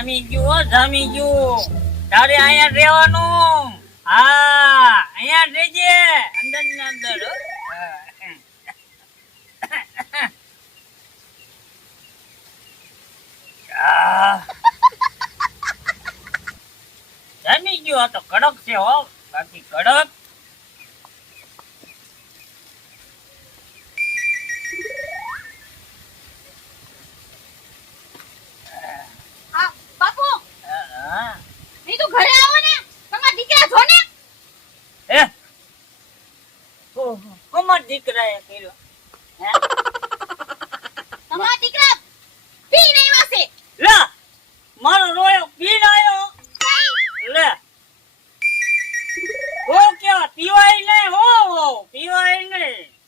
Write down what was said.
જામી ગયું તારે અહીંયા રહેવાનું હા અહીંયા રહેજે અંદર ને અંદર હો. જામી ગયો આ તો કડક છે હો બાકી કડક બાપુ નહીં તો ઘરે આવો ને તમારા દીકરા જો ને હે ઓહો કોમર દીકરાએ કર્યો હે તમારા દીકરા પી નહીં વાસે લે મારો રોયો પીન આયો લે ઓ ક્યાં પીવાય નહીં હો પીવાય નહીં